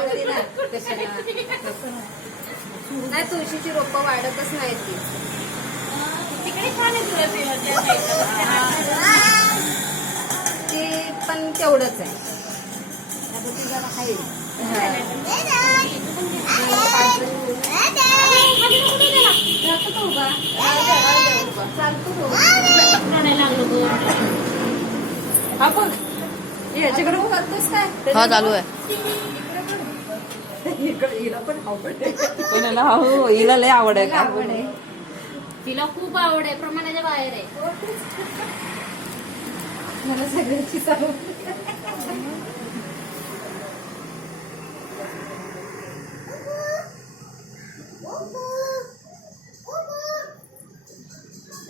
लावते ना कशाला. नाही तुळशीची रोपं वाढतच नाही ती. तिकडे छान आहे तुळस ते पण तेवढंच आहे. आता ती जरा आहे. आपण याच्याकडे करतोस काय? हा चालू आहे. हिला पण आवड आहे. कोणाला हो हिला लय आवड आहे. आवड आहे. तिला खूप आवड आहे, प्रमाणाच्या बाहेर आहे. मला सगळ्याची आवड.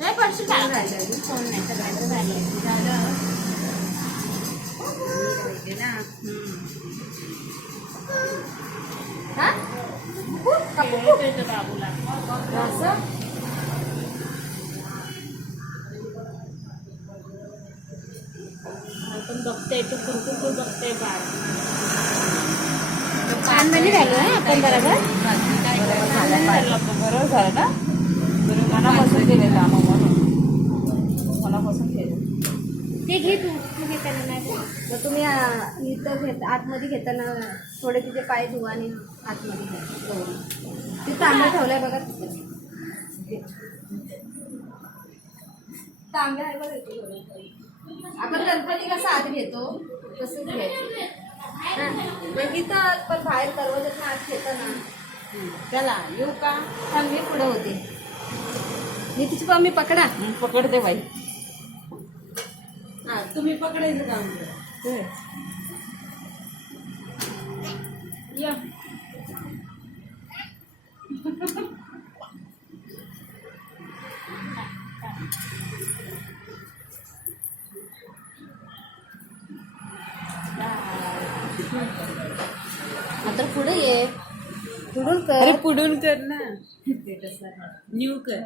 नाही पडशील का? फोन नाही सगळ्यांचं झालं. हा? त्याच्या बाबूला असं? आपण बघतोय तो कुरकुर बघतोय बाळ. छान म्हणजे राहिलो ना आपण बरोबर. बरोबर झालं ना. मनापासून केलेलं आम्ही म्हणून मनापासून केलं. ते घे तू घेताना नाही बोल. मग तुम्ही इथं आतमध्ये घेताना थोडे तिचे पाय धुवा आणि आतमध्ये घ्या. ते तांबडा ठेवलाय बघा. तांबडा आहे बघा. आपण गणपती कसा आत घेतो तसंच घ्यायचं. मग इथं पण बाहेर दरवाजात आत घेताना चला येऊ का. मी पुढे होते. मी तिची मम्मी पकडा. पकडते बाई. हा तुम्ही पकडायचं काम या आता पुढे ये. पुढून कर. अरे पुढून कर ना. ते कसं न्यू कर.